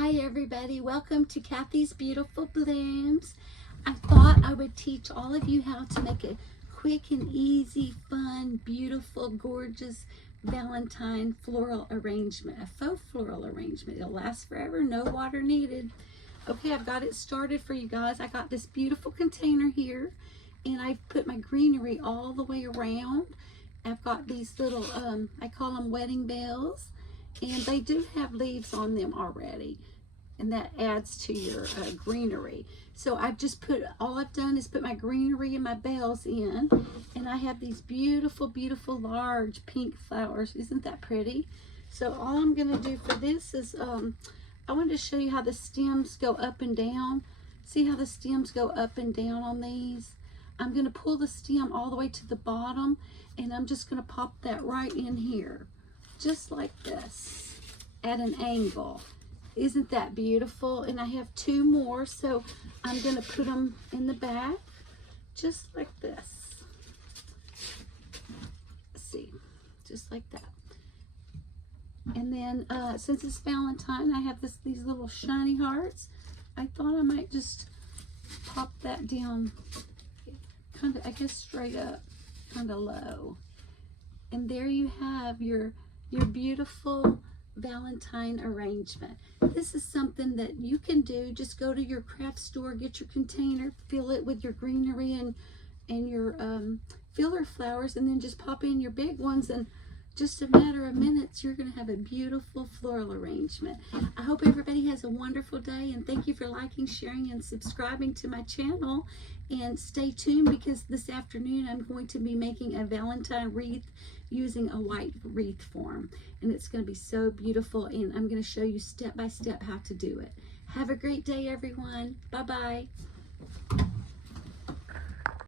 Hi everybody, welcome to Kathy's Beautiful Blooms. I thought I would teach all of you how to make a quick and easy, fun, beautiful, gorgeous Valentine floral arrangement, a faux floral arrangement. It'll last forever, no water needed. Okay, I've got it started for you guys. I got this beautiful container here and I've put my greenery all the way around. I've got these little, I call them wedding bells. And they do have leaves on them already, and that adds to your greenery. So I've just all I've done is put my greenery and my bells in, and I have these beautiful, beautiful, large pink flowers. Isn't that pretty? So all I'm gonna do for this is, I wanted to show you how the stems go up and down. See how the stems go up and down on these? I'm gonna pull the stem all the way to the bottom, and I'm just gonna pop that right in here. Just like this, at an angle. Isn't that beautiful? And I have two more, so I'm gonna put them in the back, just like this. Let's see, just like that. And then, since it's Valentine, I have these little shiny hearts. I thought I might just pop that down, kind of, I guess, straight up, kind of low. And there you have your beautiful Valentine arrangement. This is something that you can do. Just go to your craft store, get your container, fill it with your greenery and your filler flowers, and then just pop in your big ones, and just a matter of minutes you're going to have a beautiful floral arrangement. I hope everybody has a wonderful day, and thank you for liking, sharing, and subscribing to my channel. And stay tuned, because this afternoon I'm going to be making a Valentine wreath using a white wreath form, and it's going to be so beautiful, and I'm going to show you step by step how to do it. Have a great day, everyone. Bye bye.